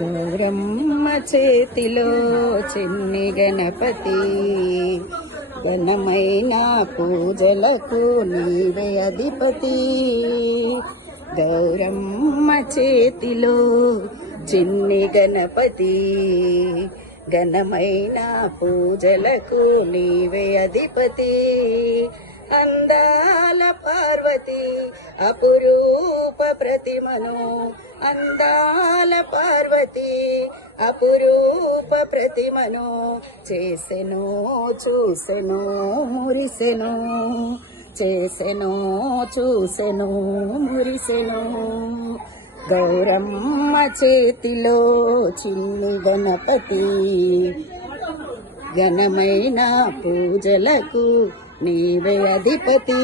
గౌరమ్మ చేతిలో చిన్ని గణపతి, ఘనమైన పూజలకు నీవే అధిపతి. గౌరమ్మ చేతిలో చిన్ని గణపతి, ఘనమైన పూజలకు నీవే అధిపతి. అందాల పార్వతి అపురూప ప్రతిమను, అందాల పార్వతి అపురూప ప్రతిమను చేసెను చూసెను మురిసెను, చేసెను చూసెను మురిసెను. గౌరమ్మ చేతిలో చిన్ని గణపతి, ఘనమైన పూజలకు నీవే అధిపతి.